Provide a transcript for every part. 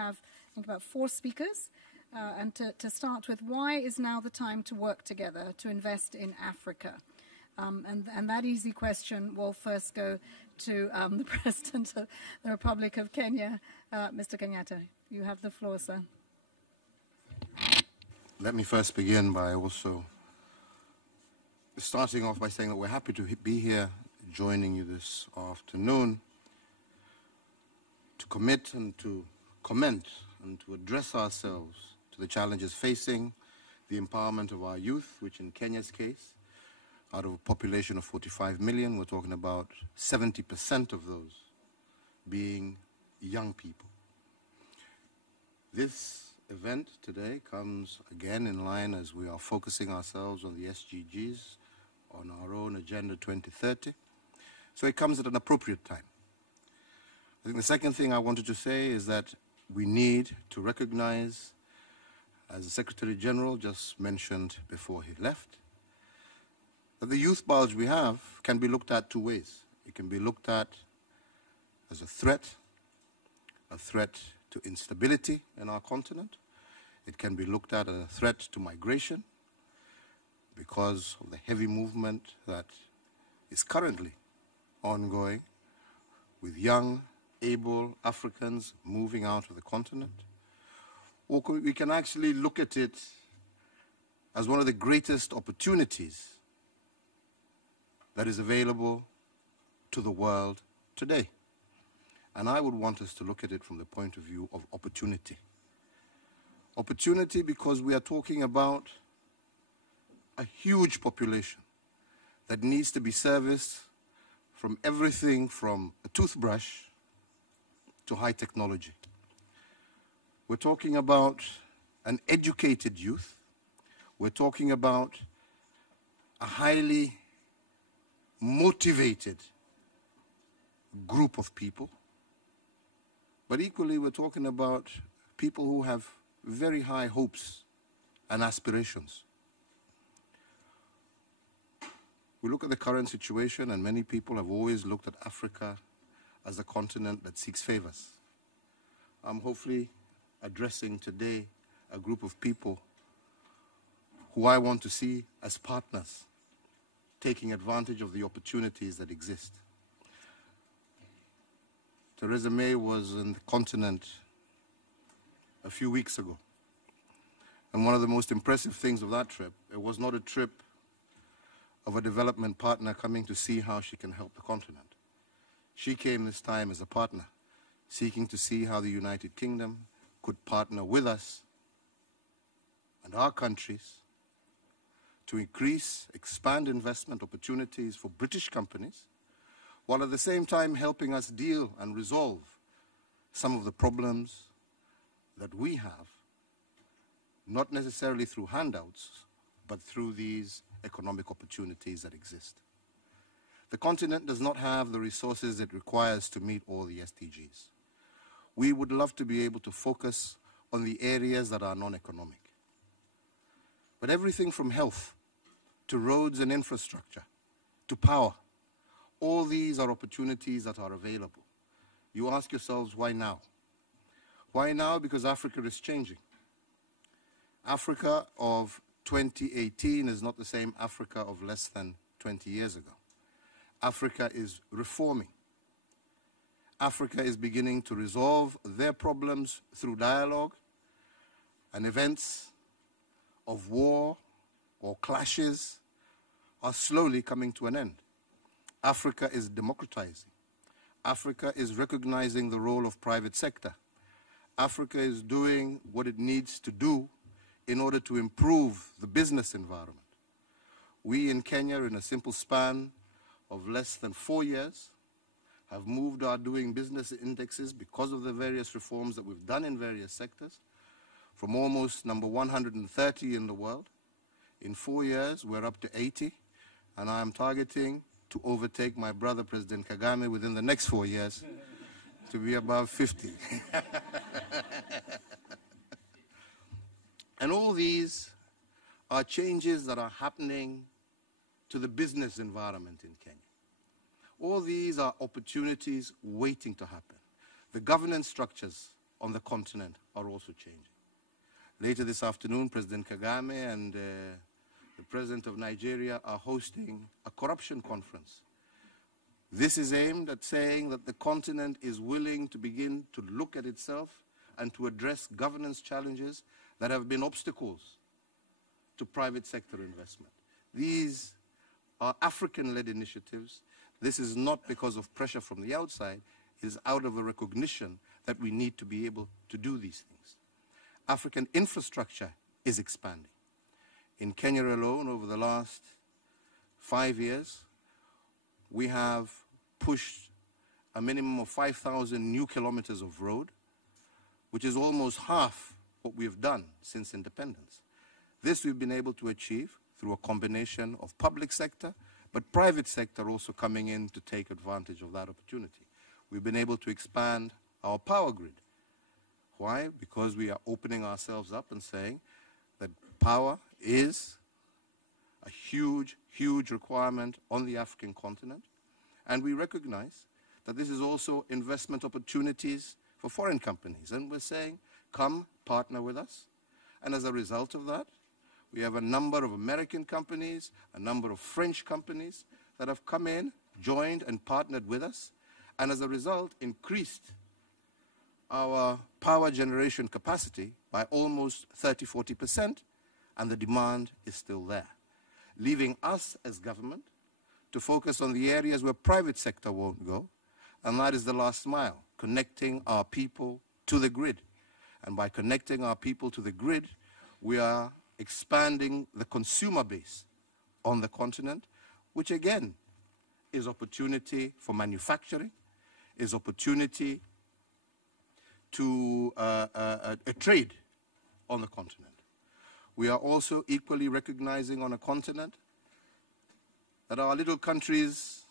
have, I think, about 4 speakers. And to start with, why is now the time to work together, to invest in Africa? And that easy question will first go to the President of the Republic of Kenya, Mr. Kenyatta. You have the floor, sir. Let me first begin by also starting off by saying that we're happy to be here joining you this afternoon to commit and to comment and to address ourselves to the challenges facing the empowerment of our youth, which in Kenya's case, out of a population of 45 million, we're talking about 70% of those being young people. This event today comes again in line as we are focusing ourselves on the SDGs, on our own Agenda 2030. So it comes at an appropriate time. I think the second thing I wanted to say is that we need to recognize, as the Secretary General just mentioned before he left, that the youth bulge we have can be looked at 2 ways. It can be looked at as a threat to instability in our continent. It can be looked at as a threat to migration because of the heavy movement that is currently ongoing with young, able Africans moving out of the continent. Or we can actually look at it as one of the greatest opportunities that is available to the world today. And I would want us to look at it from the point of view of opportunity. Opportunity because we are talking about a huge population that needs to be serviced from everything from a toothbrush to high technology. We're talking about an educated youth. We're talking about a highly motivated group of people. But equally, we're talking about people who have very high hopes and aspirations. We look at the current situation, and many people have always looked at Africa as a continent that seeks favors. I'm hopefully addressing today a group of people who I want to see as partners, taking advantage of the opportunities that exist. Theresa May was on the continent a few weeks ago. And one of the most impressive things of that trip, it was not a trip of a development partner coming to see how she can help the continent. She came this time as a partner, seeking to see how the United Kingdom could partner with us and our countries to increase, expand investment opportunities for British companies, while at the same time helping us deal and resolve some of the problems that we have, not necessarily through handouts, but through these economic opportunities that exist. The continent does not have the resources it requires to meet all the SDGs. We would love to be able to focus on the areas that are non-economic. But everything from health to roads and infrastructure to power, all these are opportunities that are available. You ask yourselves, why now? Why now? Because Africa is changing. Africa of 2018 is not the same Africa of less than 20 years ago. Africa is reforming. Africa is beginning to resolve their problems through dialogue, and events of war or clashes are slowly coming to an end. Africa is democratizing. Africa is recognizing the role of private sector. Africa is doing what it needs to do in order to improve the business environment. We in Kenya, in a simple span of less than 4 years, have moved our doing business indexes because of the various reforms that we've done in various sectors from almost number 130 in the world. In 4 years, we're up to 80, and I am targeting to overtake my brother, President Kagame, within the next 4 years to be above 50. And all these are changes that are happening to the business environment in Kenya. All these are opportunities waiting to happen. The governance structures on the continent are also changing. Later this afternoon, President Kagame and the President of Nigeria are hosting a corruption conference. This is aimed at saying that the continent is willing to begin to look at itself and to address governance challenges that have been obstacles to private sector investment. These are African-led initiatives. This is not because of pressure from the outside. It is out of a recognition that we need to be able to do these things. African infrastructure is expanding. In Kenya alone, over the last 5 years, we have pushed a minimum of 5,000 new kilometers of road, which is almost half what we've done since independence. This we've been able to achieve through a combination of public sector, but private sector also coming in to take advantage of that opportunity. We've been able to expand our power grid. Why? Because we are opening ourselves up and saying that power is a huge, huge requirement on the African continent. And we recognize that this is also investment opportunities for foreign companies. And we're saying, come partner with us. And as a result of that, we have a number of American companies, a number of French companies that have come in, joined and partnered with us, and as a result increased our power generation capacity by almost 30–40%, and the demand is still there, leaving us as government to focus on the areas where private sector won't go, and that is the last mile, connecting our people to the grid. And by connecting our people to the grid, we are expanding the consumer base on the continent, which again is opportunity for manufacturing, is opportunity to a trade on the continent. We are also equally recognizing on a continent that our little countries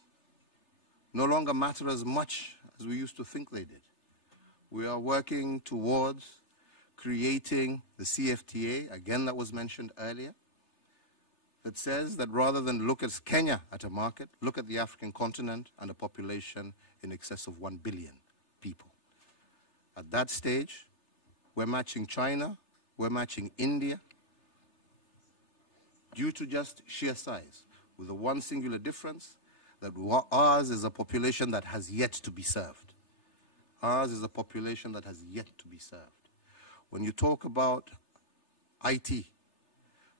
no longer matter as much as we used to think they did. We are working towards creating the CFTA, again that was mentioned earlier, that says that rather than look at Kenya at a market, look at the African continent and a population in excess of 1 billion people. At that stage, we're matching China, we're matching India, due to just sheer size, with the one singular difference that ours is a population that has yet to be served. Ours is a population that has yet to be served. When you talk about IT,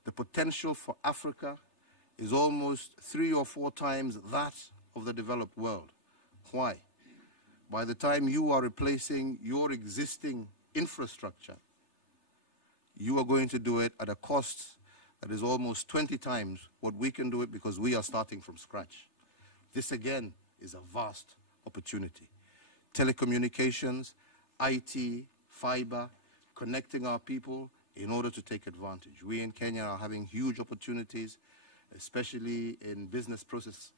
the potential for Africa is almost 3 or 4 times that of the developed world. Why? By the time you are replacing your existing infrastructure, you are going to do it at a cost that is almost 20 times what we can do it because we are starting from scratch. This again is a vast opportunity. Telecommunications, IT, fiber, connecting our people in order to take advantage. We in Kenya are having huge opportunities, especially in business process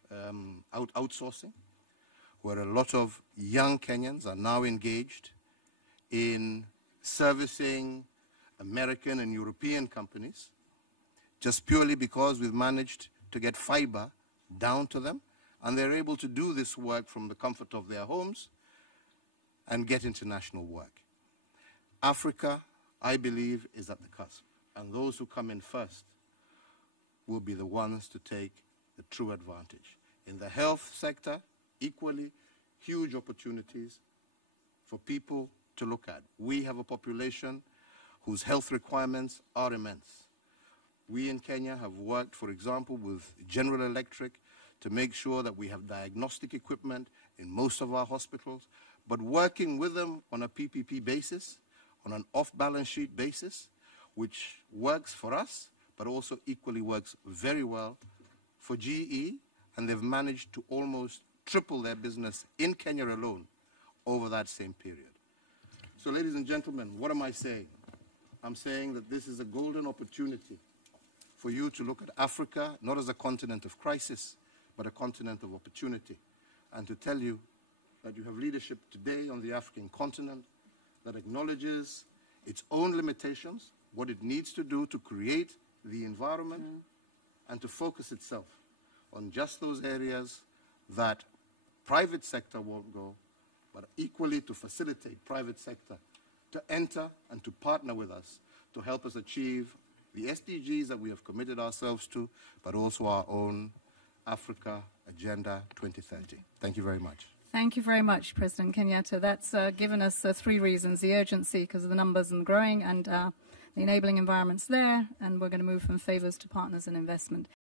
outsourcing, where a lot of young Kenyans are now engaged in servicing American and European companies, just purely because we've managed to get fiber down to them, and they're able to do this work from the comfort of their homes and get international work. Africa, I believe, is at the cusp, and those who come in first will be the ones to take the true advantage. In the health sector, equally huge opportunities for people to look at. We have a population whose health requirements are immense. We in Kenya have worked, for example, with General Electric to make sure that we have diagnostic equipment in most of our hospitals, but working with them on a PPP basis, on an off-balance sheet basis, which works for us, but also equally works very well for GE, and they've managed to almost triple their business in Kenya alone over that same period. So ladies and gentlemen, what am I saying? I'm saying that this is a golden opportunity for you to look at Africa, not as a continent of crisis, but a continent of opportunity, and to tell you that you have leadership today on the African continent that acknowledges its own limitations, what it needs to do to create the environment, and to focus itself on just those areas that private sector won't go, but equally to facilitate private sector to enter and to partner with us to help us achieve the SDGs that we have committed ourselves to, but also our own Africa Agenda 2030. Thank you very much. Thank you very much, President Kenyatta. That's given us 3 reasons: the urgency because of the numbers and growing, and the enabling environments there, and we're going to move from favors to partners and investment.